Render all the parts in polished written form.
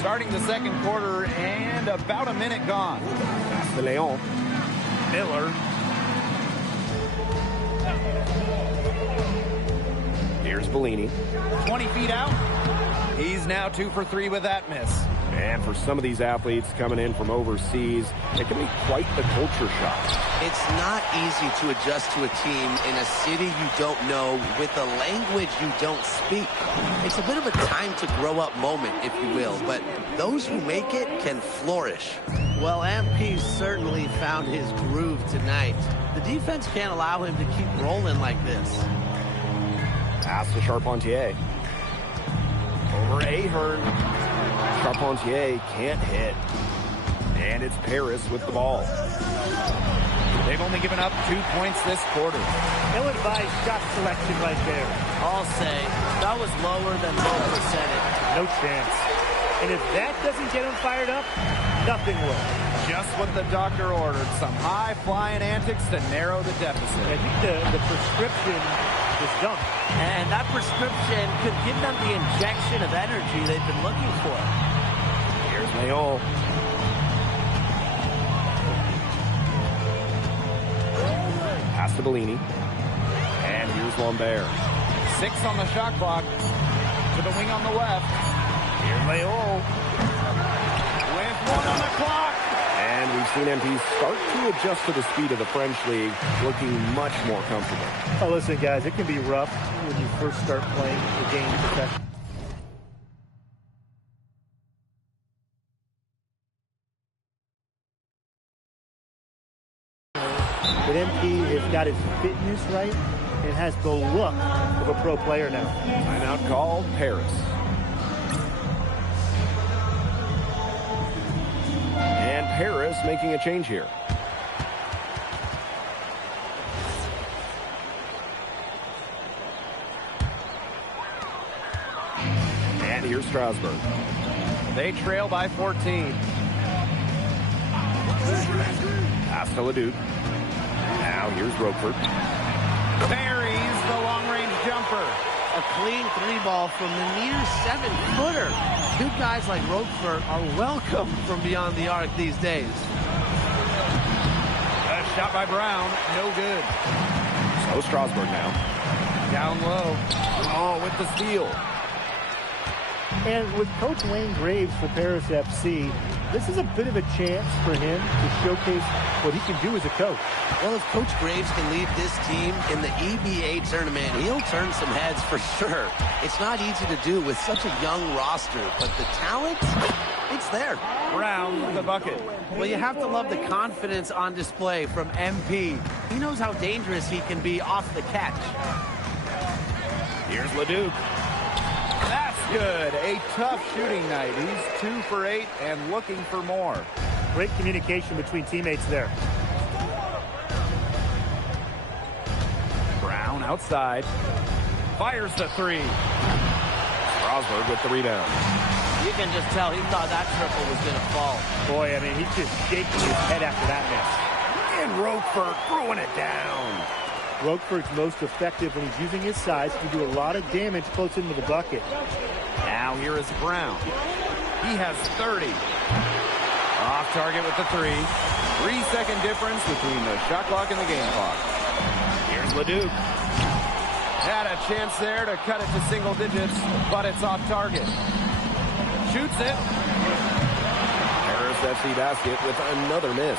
Starting the second quarter and about a minute gone. Pass to Leon. Miller. Here's Bellini. 20 feet out. He's now 2 for 3 with that miss. And for some of these athletes coming in from overseas, it can be quite the culture shock. It's not easy to adjust to a team in a city you don't know with a language you don't speak. It's a bit of a time to grow up moment, if you will, but those who make it can flourish. Well, MP certainly found his groove tonight. The defense can't allow him to keep rolling like this. Pass to Charpentier. Over Ahern. Charpentier can't hit. And it's Paris with the ball. They've only given up 2 points this quarter. Ill-advised shot selection right there. I'll say, that was lower than low percentage. No chance. And if that doesn't get him fired up, nothing will. Just what the doctor ordered. Some high-flying antics to narrow the deficit. I think the prescription is done. And that prescription could give them the injection of energy they've been looking for. Here's Leon. Pass to Bellini. And here's Lambert. 6 on the shot clock. To the wing on the left. Here's Leon. With 1 on the clock. And we've seen MP start to adjust to the speed of the French league, looking much more comfortable. Oh, listen, guys, it can be rough when you first start playing the game professionally. But MP has got his fitness right and has the look of a pro player now. Timeout called, Paris. And Paris making a change here. And here's Strasburg. They trail by 14. Pass to Leduc. Now here's Roquefort. Buries the long-range jumper. A clean 3-ball from the near 7-footer. Two guys like Roquefort are welcome from beyond the arc these days. A shot by Brown, no good. So Strasburg now. Down low. Oh, with the steal. And with Coach Wayne Graves for Paris FC, this is a bit of a chance for him to showcase what he can do as a coach. Well, if Coach Graves can lead this team in the EBA tournament, he'll turn some heads for sure. It's not easy to do with such a young roster, but the talent, it's there. Brown with the bucket. Well, you have to love the confidence on display from MP. He knows how dangerous he can be off the catch. Here's Leduc. That's good. A tough shooting night. He's 2 for 8 and looking for more. Great communication between teammates there. Brown outside. Fires the 3. Strasburg with the rebound. You can just tell he thought that triple was going to fall. Boy, I mean, he's just shaking his head after that miss. And Roquefort throwing it down. Roquefort's most effective when he's using his size to do a lot of damage close into the bucket. Now here is Brown. He has 30. Off target with the 3. 3-second difference between the shot clock and the game clock. Here's Leduc. Had a chance there to cut it to single digits, but it's off target. Shoots it. Paris FC basket with another miss.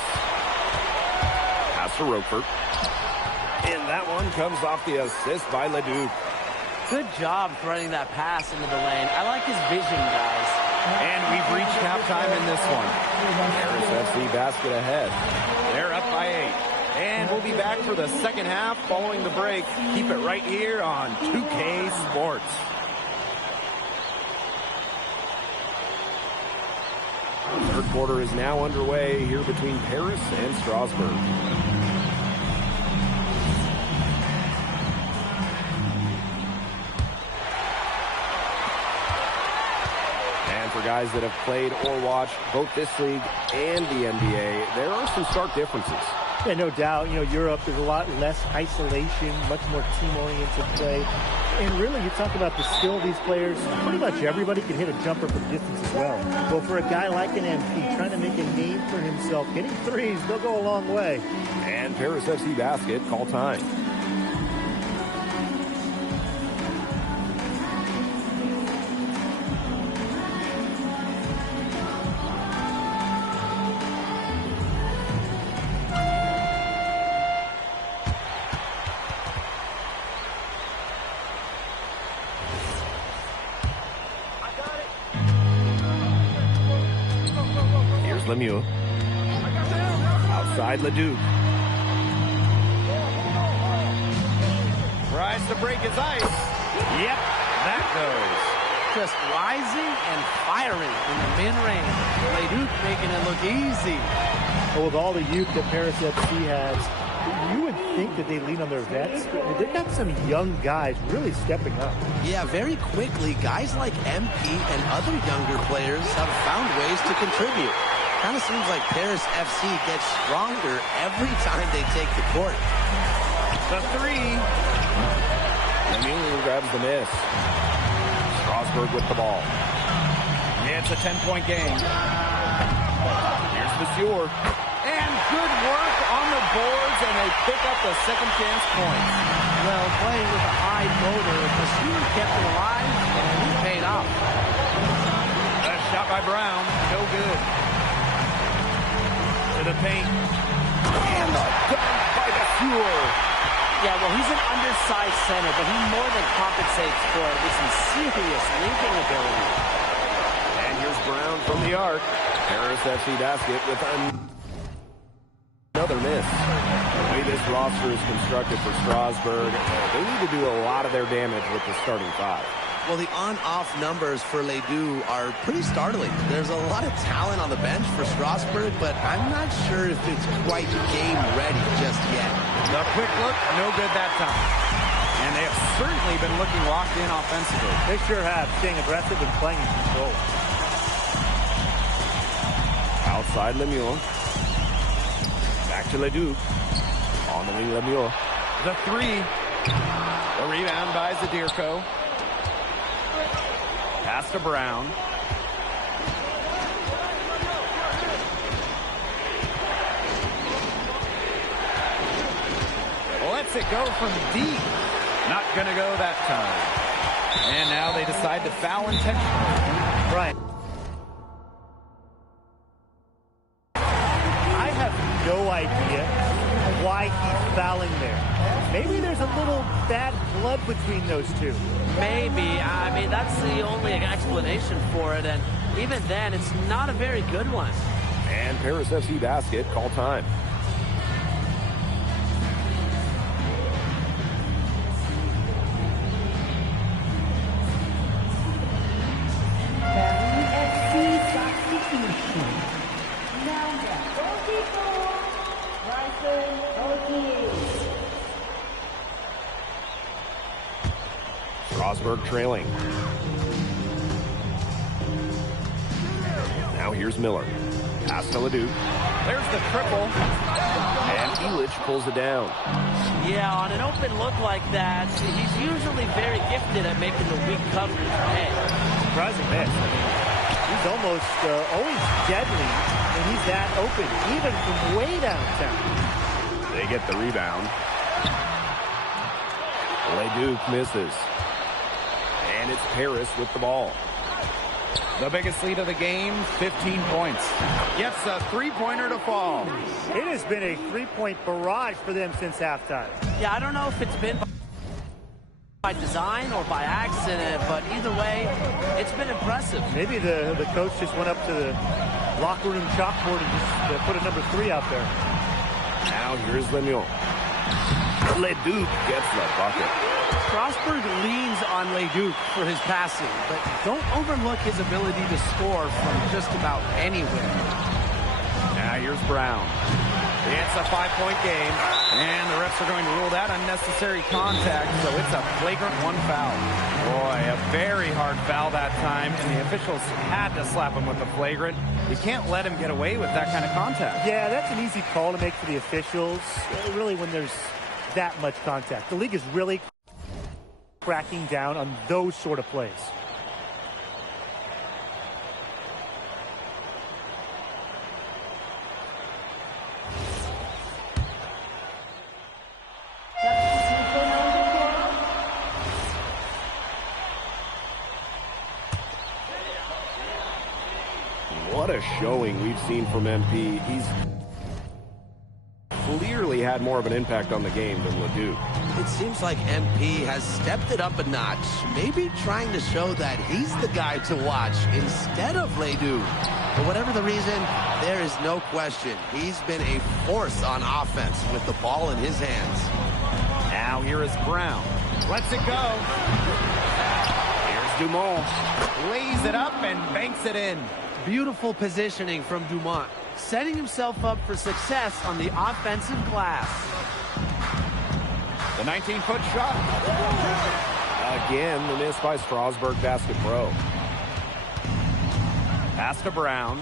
Pass to Roquefort. And that one comes off the assist by Leduc. Good job throwing that pass into the lane. I like his vision, guys. And we've reached halftime in this one. Paris FC basket ahead. They're up by 8. And we'll be back for the second half following the break. Keep it right here on 2K Sports. The third quarter is now underway here between Paris and Strasburg. And for guys that have played or watched both this league and the NBA, there are some stark differences. Yeah, no doubt. You know, Europe, there's a lot less isolation, much more team-oriented play. And really, you talk about the skill of these players, pretty much everybody can hit a jumper from distance as well. Well, for a guy like an MP trying to make a name for himself, hitting threes, they'll go a long way. And Paris FC basket, call time. Lemieux. Outside Leduc. Tries to break his ice. Yep, that goes. Just rising and firing in the mid-range. Leduc making it look easy. Well, with all the youth that Paris FC has, you would think that they lean on their vets, but they've got some young guys really stepping up. Yeah, very quickly, guys like MP and other younger players have found ways to contribute. Kind of seems like Paris FC gets stronger every time they take the court. The three. Lemieux grabs the miss. Strasburg with the ball. Yeah, it's a 10-point game. Here's Monsieur. And good work on the boards, and they pick up the second chance points. Well, playing with a high motor, Monsieur kept it alive, and he paid off. A shot by Brown. No good. To the paint. And a dunk by Monsieur. Yeah, well, he's an undersized center, but he more than compensates for it with some serious linking ability. And here's Brown from the arc. Paris FC basket with another miss. The way this roster is constructed for Strasburg, they need to do a lot of their damage with the starting five. Well, the on-off numbers for Ledoux are pretty startling. There's a lot of talent on the bench for Strasburg, but I'm not sure if it's quite game-ready just yet. The quick look, no good that time. And they have certainly been looking locked in offensively. They sure have, staying aggressive and playing in control. Outside Lemieux. Back to Ledoux. On the wing, Lemieux. The three. The rebound by Zadirko. Pass to Brown. Lets it go from deep. Not going to go that time. And now they decide to foul intentionally. Right. I have no idea why he's fouling there. Maybe there's a little bad blood between those two. Maybe. I mean, that's the only explanation for it, and even then, it's not a very good one. And Paris FC basket, call time. Strasburg trailing. Now here's Miller. Pass to Ledoux. There's the triple. And Elich pulls it down. Yeah, on an open look like that, he's usually very gifted at making the weak coverage pay. Surprising miss. I mean, he's almost always deadly, and he's that open, even from way downtown. They get the rebound. Ledoux misses. And it's Paris with the ball. The biggest lead of the game, 15 points. Gets a three-pointer to fall. It has been a three-point barrage for them since halftime. Yeah, I don't know if it's been by design or by accident, but either way, it's been impressive. Maybe the coach just went up to the locker room chalkboard and just put a number 3 out there. Now here's Lemieux. Ledoux gets the bucket. Strasburg leans on Leduc for his passing, but don't overlook his ability to score from just about anywhere. Now here's Brown. It's a 5-point game, and the refs are going to rule that unnecessary contact, so it's a flagrant 1 foul. Boy, a very hard foul that time, and the officials had to slap him with the flagrant. You can't let him get away with that kind of contact. Yeah, that's an easy call to make for the officials, really when there's that much contact. The league is really cracking down on those sort of plays. What a showing we've seen from MP. He's clearly had more of an impact on the game than Ledoux. It seems like MP has stepped it up a notch, maybe trying to show that he's the guy to watch instead of Ledoux. For whatever the reason, there is no question he's been a force on offense with the ball in his hands. Now here is Brown. Lets it go. Here's Dumont. Lays it up and banks it in. Beautiful positioning from Dumont, setting himself up for success on the offensive glass. The 19-foot shot. Again, the miss by Strasburg Basket Pro. Pass to Brown.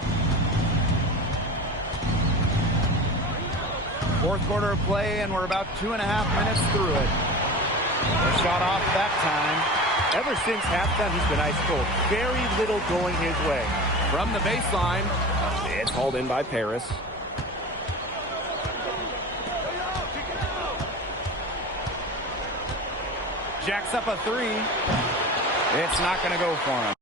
Fourth quarter of play, and we're about 2.5 minutes through it. The shot off that time. Ever since halftime, he's been ice cold. Very little going his way. From the baseline. It's hauled in by Paris. Jacks up a 3. It's not going to go for him.